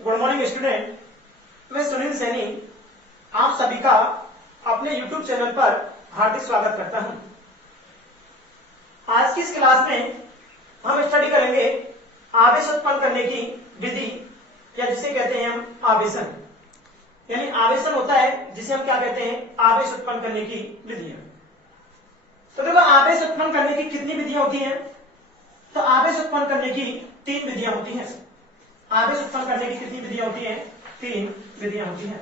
Good morning student, मैं सुनील सैनी आप सभी का अपने YouTube चैनल पर हार्दिक स्वागत करता हूं। आज की इस क्लास में हम स्टडी करेंगे आवेश उत्पन्न करने की विधि, या जिसे कहते हैं हम आवेशन। यानी आवेशन होता है जिसे हम क्या कहते हैं, आवेश उत्पन्न करने की विधियां। तो देखो, आवेश उत्पन्न करने की कितनी विधियां होती हैं? तो आवेश उत्पन्न करने की 3 विधियां होती हैं। आवेश उत्पन्न करने की कितनी विधियां होती हैं? 3 विधियां होती हैं।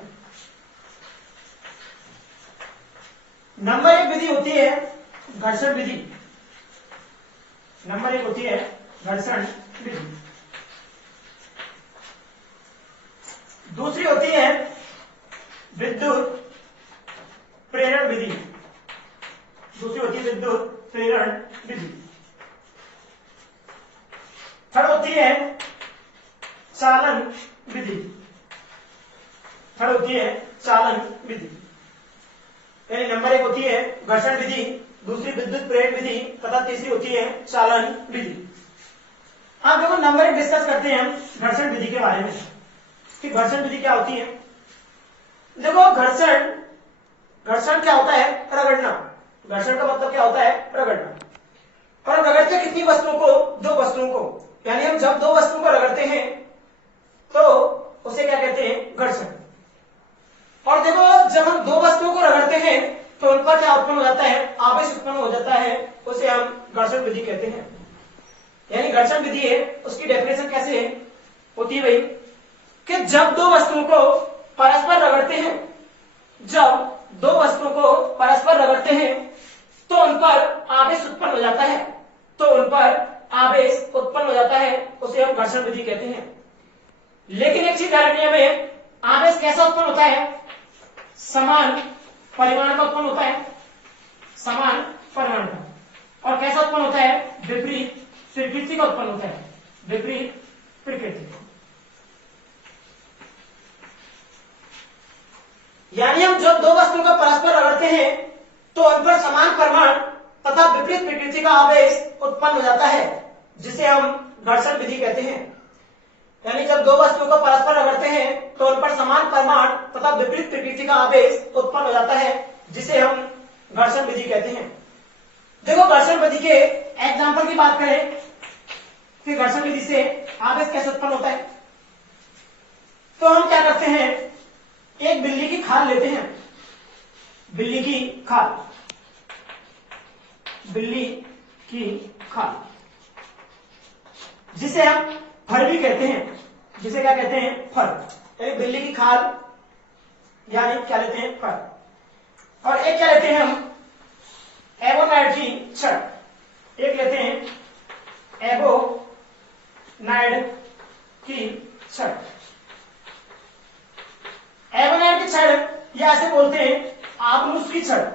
नंबर 1 विधि होती है घर्षण विधि। नंबर 1 होती है घर्षण विधि। दूसरी होती है विद्युत प्रेरण विधि। दूसरी होती है विद्युत प्रेरण विधि। थर्ड होती है चालन विधि। थर्ड होती है चालन विधि। यानी नंबर 1 होती है घर्षण विधि, दूसरी विद्युत प्रेरण विधि तथा तीसरी होती है चालन विधि। अब देखो, नंबर 1 डिस्कस करते हैं हम घर्षण विधि के बारे में कि घर्षण विधि क्या होती है। देखो, घर्षण क्या होता है? रगड़ना। घर्षण का मतलब क्या होता है? रगड़ना। और रगड़ते कितनी वस्तुओं को? 2 वस्तुओं को। यानी हम जब 2 वस्तुओं को रगड़ते हैं तो उसे क्या कहते हैं? घर्षण। और देखो, जब हम 2 वस्तुओं को रगड़ते हैं तो उन पर क्या उत्पन्न हो जाता है? आवेश उत्पन्न हो जाता है। उसे हम घर्षण विधि कहते हैं। यानी घर्षण विधि है, उसकी डेफिनेशन कैसे होती है भाई, कि जब 2 वस्तुओं को परस्पर रगड़ते हैं, जब 2 वस्तुओं को परस्पर रगड़ते हैं तो उन पर आवेश उत्पन्न हो जाता है। तो उन पर आवेश उत्पन्न हो जाता है, उसे हम घर्षण विधि कहते हैं। लेकिन एक चीज ध्यान रखनी है हमें, आवेश कैसा उत्पन्न होता है? समान परिमाण का उत्पन्न होता है, समान परिमाण का। और कैसा उत्पन्न होता है? विपरीत प्रकृति का उत्पन्न होता है, विपरीत प्रकृति। यानी हम जब 2 वस्तुओं को परस्पर रगड़ते हैं तो उन पर समान परिमाण तथा विपरीत प्रकृति का आवेश उत्पन्न हो जाता है, जिसे हम घर्षण विधि कहते हैं। यानी जब 2 वस्तुओं को परस्पर रगड़ते हैं तो उन पर समान परिमाण तथा विपरीत प्रकृति का आवेश उत्पन्न हो जाता है, जिसे हम घर्षण विधि कहते हैं। देखो, घर्षण विधि के एग्जांपल की बात करें कि घर्षण विधि से आवेश कैसे उत्पन्न होता है, तो हम क्या करते हैं, एक बिल्ली की खाल लेते हैं। बिल्ली की खाल, बिल्ली की खाल, जिसे हम फर भी कहते हैं। जिसे क्या कहते हैं? फर। यानी बिल्ली की खाल, यानी क्या लेते हैं? फर। और एक क्या लेते हैं हम? एवोनाइड की छड़। एक लेते हैं एवोनाइड की छड़। एवोनाइड की छड़, या ऐसे बोलते हैं आबनूस की छड़।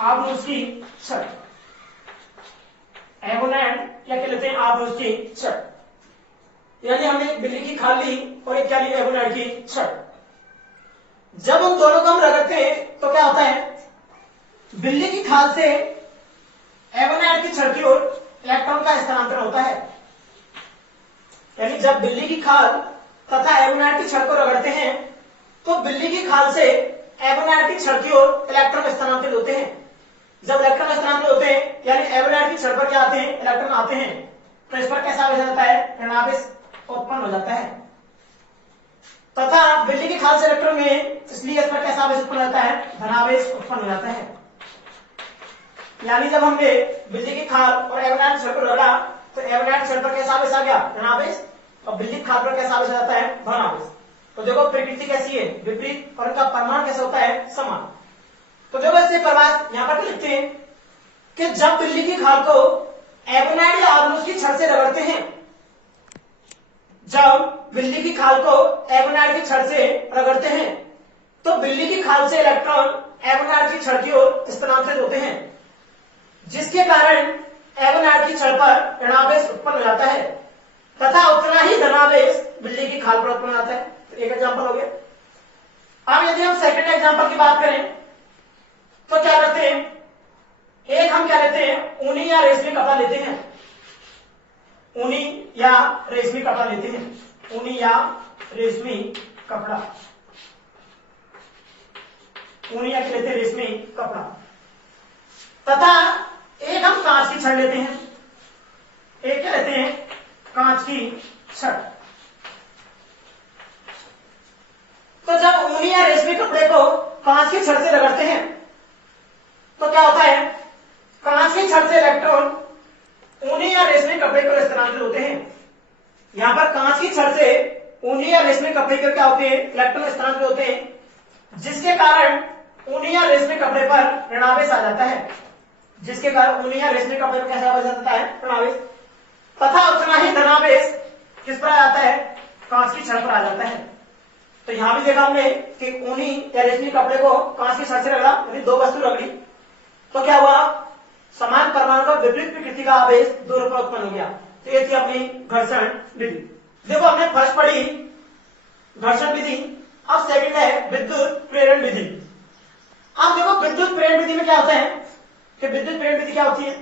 आबनूस की छड़, एवोनाइड या क्या लेते हैं? आबनूस की छड़। यानी हमने एक बिल्ली की खाल ली और एक क्या ली? एवोनाइड की छड़। जब उन दोनों को हम रगड़ते हैं तो क्या होता है? बिल्ली की खाल से एवोनाइड की छड़ की ओर इलेक्ट्रॉन का स्थानांतरण होता है। यानी जब बिल्ली की खाल तथा एवोनाइड की छड़ को रगड़ते हैं तो बिल्ली की खाल से एवोनाइड की छड़ की ओर इलेक्ट्रॉन स्थानांतरित होते हैं। जब इलेक्ट्रॉन स्थानांतरित होते हैं, यानी एवोनाइड की छड़ पर क्या आते हैं? इलेक्ट्रॉन आते हैं, तो इस पर कैसा आवेश आता है? ऋणावेश उत्पन्न हो जाता है। तथा बिल्ली की खाल से इलेक्ट्रॉन में, इसलिए इस पर कैसा आवेश उत्पन्न होता है? धनावेश उत्पन्न हो जाता है। यानी जब हमने बिल्ली की खाल और एवोनाइड छड़ को रगड़ा तो एवोनाइड छड़ पर कैसा आवेश आ गया? ऋणावेश। और बिल्ली की खाल पर कैसा आवेश आ जाता है? धनावेश। तो देखो, प्रकृति कैसी है? विपरीत। और इनका परिमाण कैसा होता है? समान। तो देखो, इससे प्रवाह यहां पर लिखते हैं कि जब बिल्ली की खाल को एवोनाइड या आबनूस की छड़ से रगड़ते हैं, जब बिल्ली की खाल को एवोनाइड की छड़ से रगड़ते हैं तो बिल्ली की खाल से इलेक्ट्रॉन एवोनाइड की छड़ की ओर स्थानांतरित होते हैं, जिसके कारण एवोनाइड की छड़ पर ऋणावेश उत्पन्न हो जाता है तथा उतना ही धनावेश बिल्ली की खाल पर उत्पन्न होता है। तो एक एग्जांपल हो गया। अब यदि हम सेकंड एग्जांपल की बात करें तो क्या करते हैं, एक हम क्या लेते हैं? ऊनी या रेशमी कपड़ा लेते हैं। ऊनी या रेशमी कपड़ा लेते हैं। ऊनी या रेशमी कपड़ा, ऊनी या क्या लेते हैं, रेशमी कपड़ा। तथा एक हम कांच की छड़ लेते हैं, एक क्या लेते हैं, कांच की छड़। तो जब ऊनी या रेशमी कपड़े को कांच की छड़ से रगड़ते हैं तो क्या होता है, कांच की छड़ से इलेक्ट्रॉन ऊनी या रेशमी कपड़े पर स्थानांतरित होते हैं। यहां पर कांच की छड़ से ऊनी या रेशमी कपड़े पर क्या होते हैं, इलेक्ट्रॉन स्थानांतरित होते हैं, जिसके कारण ऊनी या रेशमी कपड़े पर ऋणावेश आ जाता है, जिसके कारण ऊनी या रेशमी कपड़े पर कैसा आ जाता है, ऋणावेश। तथा उतना ही धनावेश किस पर आ जाता है, कांच की छड़ पर आ जाता है। तो यहां भी देखा हमने कि ऊनी या रेशमी कपड़े को कांच की छड़ से रगड़ा, यानी दो वस्तु रगड़ी, तो क्या हुआ, समान परमाणु का विपरीत प्रकृति का आवेश दो रूप में उत्पन्न हो गया। तो ये थी अपनी घर्षण विधि। देखो हमने फर्स्ट पढ़ी घर्षण विधि, अब सेकंड है विद्युत प्रेरण विधि। अब देखो विद्युत प्रेरण विधि में क्या होता है कि विद्युत प्रेरण विधि क्या होती है,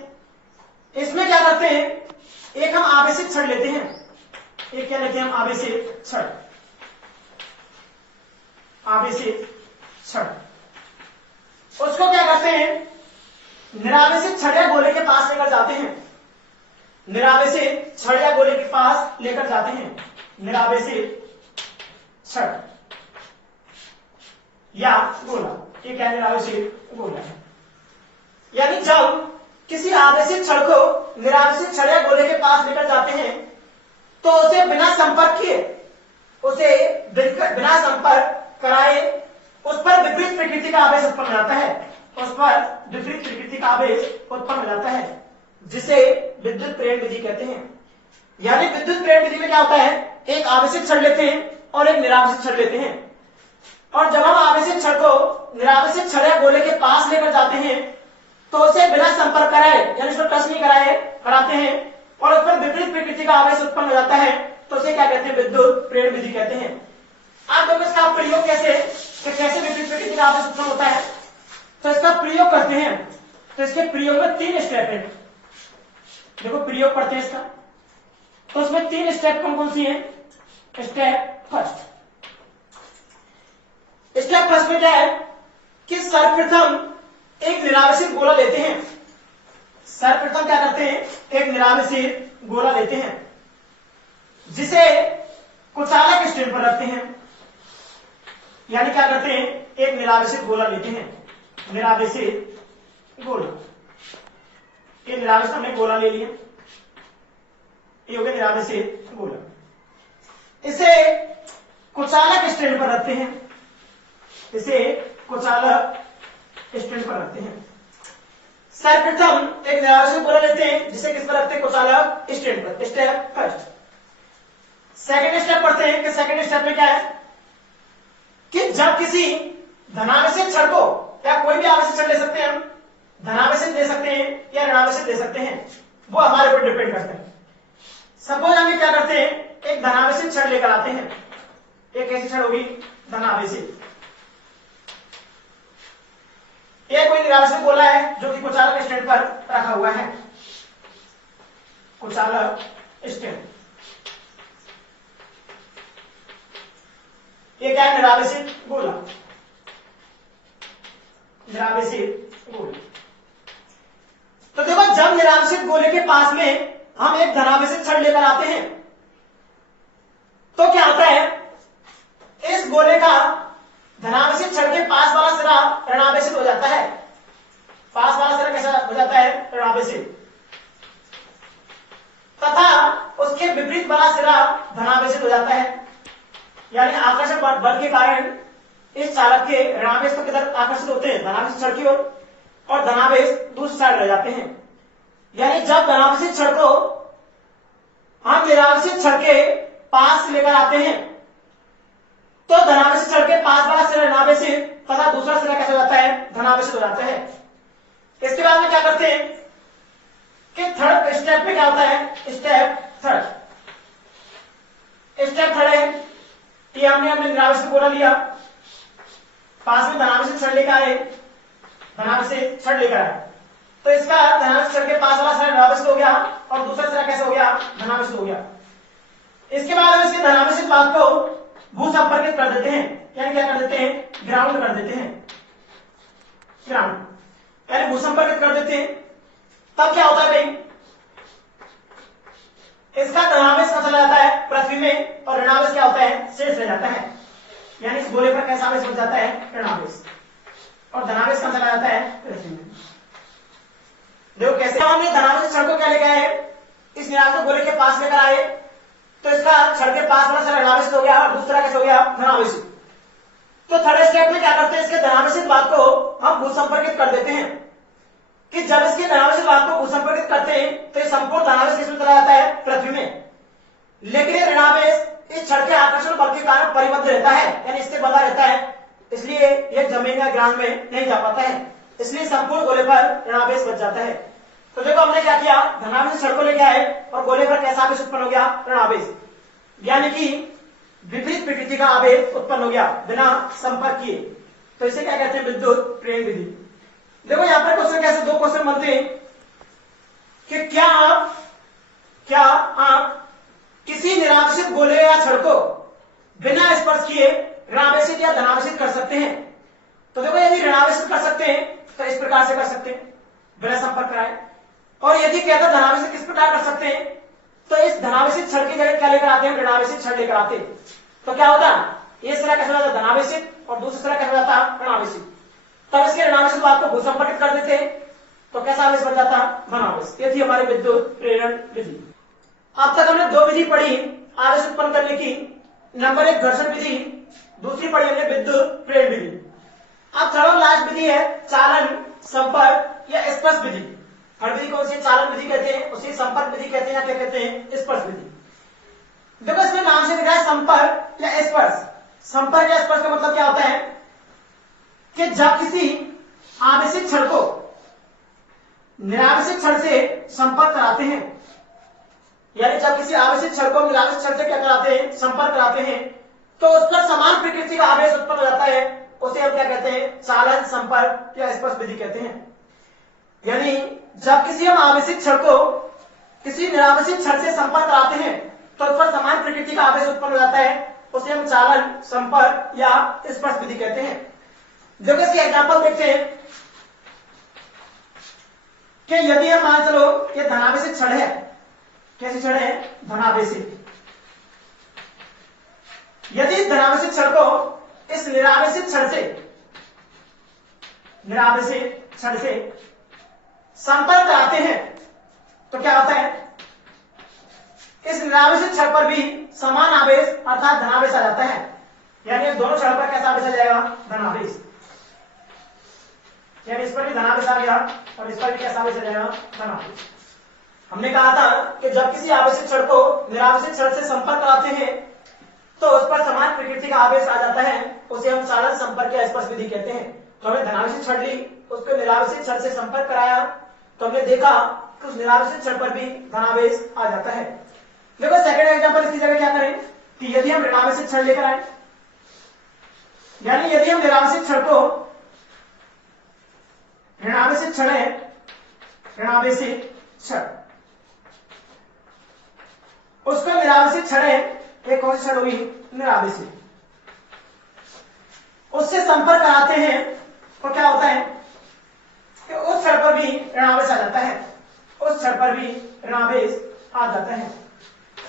इसमें क्या करते हैं, एक हम आवेशित छड़ लेते हैं, एक क्या लेते हैं हम, आवेशित छड़, आवेशित छड़। उसको क्या करते हैं, निरावेशित छड़ या गोले के पास लेकर जाते हैं, निरावेशित छड़ या गोले के पास लेकर जाते हैं, निरावेशित छड़ या गोला, ये क्या निरावेशित गोला है। यानी जब किसी आवेशित छड़ को निरावेशित छड़ या गोले के पास लेकर जाते हैं तो उसे बिना संपर्क किए, उसे बिना संपर्क कराए उस पर विपरीत प्रकृति का आवेश उत्पन्न हो जाता है, उस पर विपरीत प्रकृति का आवेश उत्पन्न हो जाता है, जिसे विद्युत प्रेरण विधि कहते हैं। यानी विद्युत प्रेरण विधि में क्या होता है, एक आवेशित छड़ लेते हैं और एक निरावेशित छड़ लेते हैं, और जब हम आवेशित छड़ को निरावेशित छड़ या गोले के पास लेकर जाते हैं तो उसे बिना संपर्क कराए, यानी उसको टच नहीं कराते हैं और उस पर विपरीत प्रकृति का आवेश उत्पन्न हो जाता है, तो उसे क्या कहते हैं, विद्युत प्रेरण विधि कहते हैं। अब देखो इसका प्रयोग कैसे, कि कैसे विपरीत प्रकृति का आवेश उत्पन्न होता है, तो इसका प्रयोग करते हैं। तो इसके प्रयोग में 3 स्टेप है, देखो प्रयोग करते हैं इसका, तो उसमें 3 स्टेप कौन कौन सी है। स्टेप फर्स्ट, स्टेप फर्स्ट में क्या है कि सर्वप्रथम एक निरावेशित गोला लेते हैं, सर्वप्रथम क्या करते हैं, एक निरावेशित गोला लेते हैं, जिसे कुचालक स्टैंड पर रखते हैं। यानी क्या करते हैं, एक निरावेशित गोला लेते हैं, निरावेशित गोला, ये निरावेशित हमने गोला ले लिया, ये हो गया निरावेशित गोला। इसे कुचालक स्टैंड पर रखते हैं, इसे कुचालक स्टैंड पर रखते हैं। सर्वप्रथम एक निरावेशित गोला लेते हैं, जिसे किस पर रखते हैं, कुचालक स्टैंड पर, स्टेप फर्स्ट। सेकंड स्टेप पढ़ते हैं कि सेकंड स्टेप में क्या है कि जब किसी धनावेशित छड़ को, या कोई भी आवेशित छड़ ले सकते हैं हम, धनावेशित दे सकते हैं या ऋणावेशित दे सकते हैं, वो हमारे ऊपर डिपेंड करता है। सपोज हम क्या करते हैं, एक धनावेशित छड़ लेकर आते हैं, एक कैसी छड़ होगी, धनावेशित। ये कोई निरावेशित गोला है जो कि कुचालक स्टैंड पर रखा हुआ है, कुचालक स्टैंड। ये क्या है, निरावेशित गोला, निरावेशित गोला। तो देखो जब निरावेशित गोले के पास में हम एक धनावेशित छड़ लेकर आते हैं तो क्या होता है, इस गोले का धनावेशित छड़ के पास वाला सिरा ऋणावेशित हो जाता है, पास वाला सिरा कैसा हो जाता है, ऋणावेशित, तथा उसके विपरीत वाला सिरा धनावेशित हो जाता है। यानी आकर्षण बल के कारण इस चालक के ऋणावेश तो किधर आकर्षित होते हैं, धनावेशित छड़ की ओर, और धनावेश दूसरी साइड रह जाते हैं। यानी जब धनावेशित छड़ को हम निरावेशित छड़ के पास लेकर आते हैं तो धनावेशित छड़ के पास वाला सिरा ऋणावेशित तथा दूसरा सिरा कैसा हो जाता है, धनावेशित हो जाता है। इसके बाद में क्या करते हैं कि थर्ड स्टेप में क्या होता है, स्टेप थर्ड, स्टेप थर्ड है कि हमने निरावेशित गोला लिया, पास में धनावेशित छड़ लेकर आए, धनावेशित छड़ लेकर आए, तो इसका धनावेशित छड़ के पास वाला सिरा ऋणावेशित हो गया और दूसरा सिरा कैसा हो गया, धनावेशित हो गया। इसके बाद हम इसके धनावेशित भाग को भू संपर्कित कर देते हैं, यानी क्या कर देते हैं, ग्राउंड कर देते हैं, ग्राउंड यानी भू संपर्कित कर देते हैं। तब क्या होता है भाई, इसका धनावेश का चला जाता है पृथ्वी में और ऋणावेश क्या होता है, शेष रह जाता है, यानी इस गोले पर कैसा आवेश बच जाता है, ऋणावेश, और धनावेश का चला जाता है पृथ्वी में। देखो कैसे हमने धनावेश क्षण को क्या लेकर आए, इस निरावेश गोले के पास लेकर आए, तो इसका क्षण के पास वाला ऋणावेश हो गया और दूसरा कैसे हो गया, धनावेश। तो थर्ड स्टेप में क्या करते हैं, इसके धनावेशित भाग को हम भू संपर्कित कर देते हैं, कि जब इसके धनावेशित भाग को भू संपर्कित करते हैं तो ये संपूर्ण धनावेश किसमें चला जाता है, पृथ्वी में। लेकिन ये ऋणावेश इस क्षण के आकर्षण बल के कारण परिबद्ध रहता है, यानी इससे बंधा रहता है, इसलिए ये जमीन या ग्राउंड में नहीं जा पाता है, इसलिए संपूर्ण गोले पर ऋणावेश बच जाता है। तो देखो हमने क्या किया, धनावेश क्षण को लेके आए और गोले पर कैसा आवेश उत्पन्न हो गया, ऋणावेश, यानी कि विपरीत प्रकृति का आवेश उत्पन्न हो गया बिना संपर्क किए। तो इसे क्या कहते हैं, विद्युत प्रेरण विधि। देखो यहां पर क्वेश्चन कैसे, दो क्वेश्चन बनते हैं कि क्या आप किसी निरावेशित गोले या छड़ को बिना स्पर्श किए ऋणावेशित या धनावेशित कर सकते हैं। तो देखो यदि ऋणावेशित कर सकते हैं तो इस प्रकार से कर सकते हैं बिना संपर्क कराए, और यदि कहता धनावेशित किस प्रकार कर सकते हैं, तो इस धनावेशित छड़ की जगह क्या लेकर आते हैं, ऋणावेशित छड़ लेकर आते हैं। तो क्या होता, ये सिरा कैसा जाता धनावेशित और दूसरा सिरा कैसा जाता ऋणावेशित। तब इसके ऋणावेशित भाग को भू संपर्कित कर देते हैं तो कैसा आवेश बन जाता, धनावेश। ये थी हमारी विद्युत प्रेरण विधि। अब तक हमने दो विधि पढ़ी आवेश उत्पन्न करने की, नंबर एक घर्षण विधि, दूसरी पढ़ी हमने विद्युत प्रेरण विधि। अब थर्ड और लास्ट विधि है चालन, संपर्क या स्पर्श विधि। थर्ड विधि कौन सी, चालन विधि कहते हैं, उसी संपर्क विधि कहते हैं, या क्या कहते हैं, स्पर्श विधि। देखो इसमें नाम से दिखा है संपर्क या स्पर्श। संपर्क या स्पर्श का मतलब क्या होता है कि जब किसी आवेशित छड़ को निरावेशित छड़ से संपर्क कराते हैं, यानी जब किसी आवेशित छड़ को निरावेशित छड़ से क्या कराते हैं, संपर्क कराते हैं, तो उस पर समान प्रकृति का आवेश उत्पन्न हो जाता है, उसे हम क्या कहते हैं, चालन, संपर्क या स्पर्श विधि कहते हैं। यानी जब किसी हम आवेशित छड़ को किसी निरावेशित छड़ से संपर्क कराते हैं तो उस पर समान प्रकृति का आवेश उत्पन्न हो जाता है, उसे हम चालन, संपर्क या स्पर्श विधि कहते हैं। देखो इसकी एग्जांपल देखते हैं कि यदि हम मान चलो ये धनावेशित छड़ है, कैसी छड़ है, धनावेशित। यदि इस धनावेशित छड़ को इस निरावेशित छड़ से संपर्क कराते हैं तो क्या होता है, इस निरावेशित छड़ पर भी समान आवेश अर्थात धनावेश आ जाता है, यानी दोनों छड़ पर कैसा आवेश आ जाएगा, धनावेश। यानी इस पर भी धनावेश आ गया और इस पर भी कैसा आवेश आ जाएगा, धनावेश। हमने कहा था कि जब किसी आवेशित छड़ को निरावेशित छड़ से संपर्क कराते हैं तो उस पर समान प्रकृति का आवेश आ जाता है, उसे हम चालन, संपर्क या स्पर्श विधि कहते हैं। तो हमने धनावेशित छड़ ली, उसको निरावेशित छड़ से संपर्क कराया, तो हमने देखा कि उस निरावेशित छड़ पर भी धनावेश आ जाता है। देखो सेकंड एग्जांपल इसकी जगह क्या करें कि यदि हम ऋणावेशित छड़ लेकर आए, यानी यदि हम निरावेशित छड़ को ऋणावेशित छड़ है, ऋणावेशित छड़, उसको निरावेशित छड़ है, एक कौन सी छड़ हुई, निरावेशित, उससे संपर्क कराते हैं तो क्या होता है कि उस छड़ पर भी ऋणावेश आ जाता है, उस छड़ पर भी ऋणावेश आ जाता है,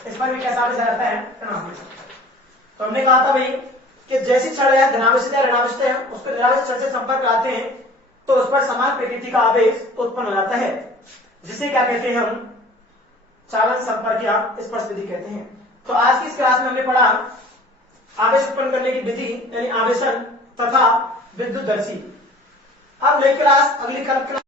इस पर भी कैसा आवेश आ जाता है, ऋणावेश। तो हमने कहा था भाई कि जैसी छड़ है धनावेशित या ऋणावेशित है, उसको निरावेशित छड़ से संपर्क कराते हैं तो उस पर समान प्रकृति का आवेश उत्पन्न हो जाता है, जिसे क्या कहते हैं हम, चालन, संपर्क या स्पर्श विधि कहते हैं। तो आज की इस क्लास में हमने पढ़ा आवेश उत्पन्न करने की विधि, यानी आवेशन तथा विद्युतदर्शी। अब नई क्लास अगली क्लास